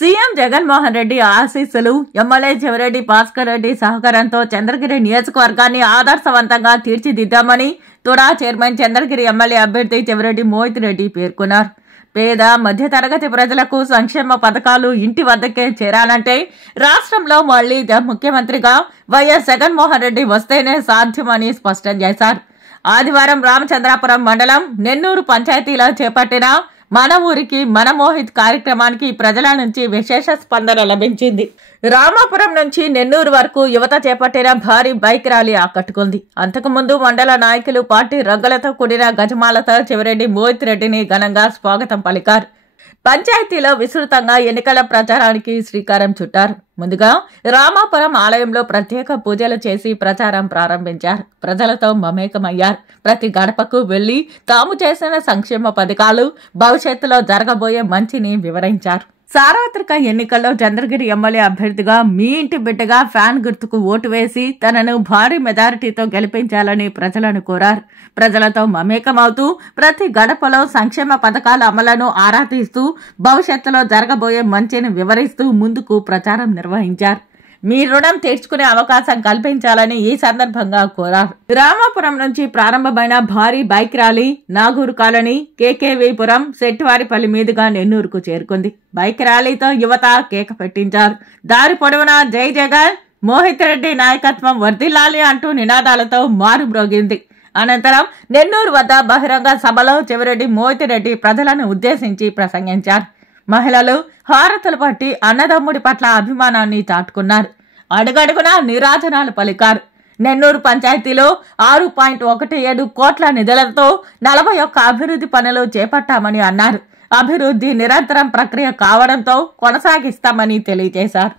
CM Jaganmohan Reddy ఆశీస్సులు, MLA Chevireddy Bhaskar Reddy సహకారంతో చంద్రగిరి నియోజకవర్గాన్ని ఆదర్శవంతంగా తీర్చిదిద్దామని తుడా చైర్మన్ చంద్రగిరి ఎమ్మెల్యే అభ్యర్థి చెవిరెడ్డి మోహిత్ రెడ్డి పేర్కొన్నారు. పేద మధ్యతరగతి ప్రజలకు సంక్షేమ పథకాలు ఇంటి వద్దకే చేరాలంటే రాష్ట్రంలో మళ్లీ ముఖ్యమంత్రిగా వైఎస్ జగన్మోహన్ రెడ్డి వస్తేనే సాధ్యమని స్పష్టం చేశారు. ఆదివారం రామచంద్రాపురం మండలం నెన్నూరు పంచాయతీలో చేపట్టిన మన ఊరికి మన మోహిత్ కార్యక్రమానికి ప్రజల నుంచి విశేష స్పందన లభించింది. రామాపురం నుంచి నెన్నూరు వరకు యువత చేపట్టిన భారీ బైక్ ర్యాలీ ఆకట్టుకుంది. అంతకుముందు మండల నాయకులు పార్టీ రంగులతో కూడిన గజమాలతో చెవిరెడ్డి మోహిత్ రెడ్డిని ఘనంగా స్వాగతం పలికారు. పంచాయతీలో విస్తృతంగా ఎన్నికల ప్రచారానికి శ్రీకారం చుట్టారు. ముందుగా రామాపురం ఆలయంలో ప్రత్యేక పూజలు చేసి ప్రచారం ప్రారంభించారు. ప్రజలతో మమేకమయ్యారు. ప్రతి గడపకు వెళ్లి తాము చేసిన సంక్షేమ పథకాలు, భవిష్యత్తులో జరగబోయే మంచిని వివరించారు. సార్వత్రిక ఎన్నికల్లో చంద్రగిరి ఎమ్మెల్యే అభ్యర్థిగా మీ ఇంటి బిడ్డగా ఫ్యాన్ గుర్తుకు ఓటు వేసి తనను భారీ మెజారిటీతో గెలిపించాలని ప్రజలను కోరారు. ప్రజలతో మమేకమవుతూ ప్రతి గడపలో సంక్షేమ పథకాల అమలును ఆరా తీస్తూ భవిష్యత్తులో జరగబోయే మంచిని వివరిస్తూ ముందుకు ప్రచారం నిర్వహించారు. మీ రుణం తీర్చుకునే అవకాశం కల్పించాలని ఈ సందర్భంగా కోరారు. రామాపురం నుంచి ప్రారంభమైన భారీ బైక్ ర్యాలీ నాగూరు కాలనీ, కేకేవీపురం, శెట్టివారిపల్లి మీదుగా నెన్నూరుకు చేరుకుంది. బైక్ ర్యాలీతో యువత కేక పెట్టించారు. దారి పొడవునా జై జగన్, మోహిత్ రెడ్డి నాయకత్వం వర్ధిల్లాలి అంటూ నినాదాలతో మారుమ్రోగింది. అనంతరం నెన్నూరు వద్ద బహిరంగ సభలో చెవిరెడ్డి మోహిత్ రెడ్డి ప్రజలను ఉద్దేశించి ప్రసంగించారు. మహిళలు హారతులు పట్టి అన్నదమ్ముడి పట్ల అభిమానాన్ని చాటుకున్నారు. అడుగడుగునా నీరాజనాలు పలికారు. నెన్నూరు పంచాయతీలో 6.17 కోట్ల నిధులతో 41 అభివృద్ధి పనులు చేపట్టామని అన్నారు. అభివృద్ధి నిరంతరం ప్రక్రియ కావడంతో కొనసాగిస్తామని తెలియజేశారు.